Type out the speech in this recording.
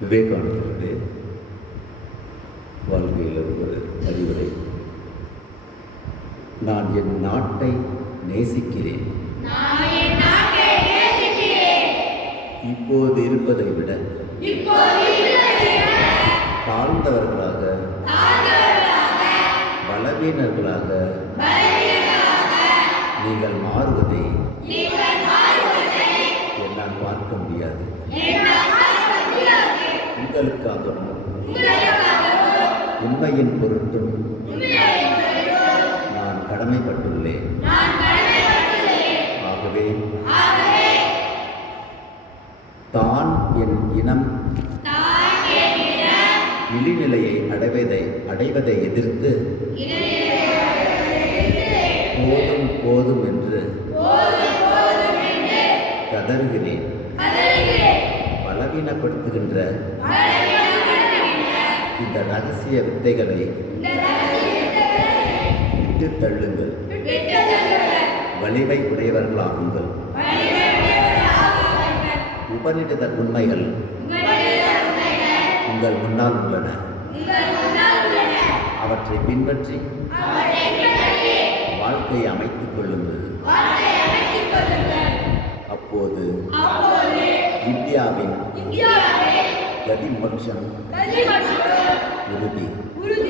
விவேகானந்தருடைய வாழ்க்கையில் ஒரு அறிவுரை. நான் என் நாட்டை நேசிக்கிறேன். இப்போது இருப்பதை விட தாழ்ந்தவர்களாக பலவீனர்களாக நீங்கள் மாறுவதை உங்களுக்காகவும் உண்மையின் பொருட்டும் நான் கடமைப்பட்டுள்ளேன். ஆகவே தான் என் இனம் இழிநிலையை அடைவதை அடைவதை எதிர்த்து போதும் போதும் என்று கதறுகிறேன். பலவீனப்படுத்துகின்ற இந்த ரகசிய வித்தைகளை விட்டு தள்ளுங்கள். வலிமை உடையவர்களாகுங்கள். உபநிடத உண்மைகள் உங்கள் முன்னால் உள்ளன. அவற்றை பின்பற்றி வாழ்க்கையை அமைத்துக் கொள்ளுங்கள். அப்போது இந்தியாவின் கதி மோட்சம் உறுதி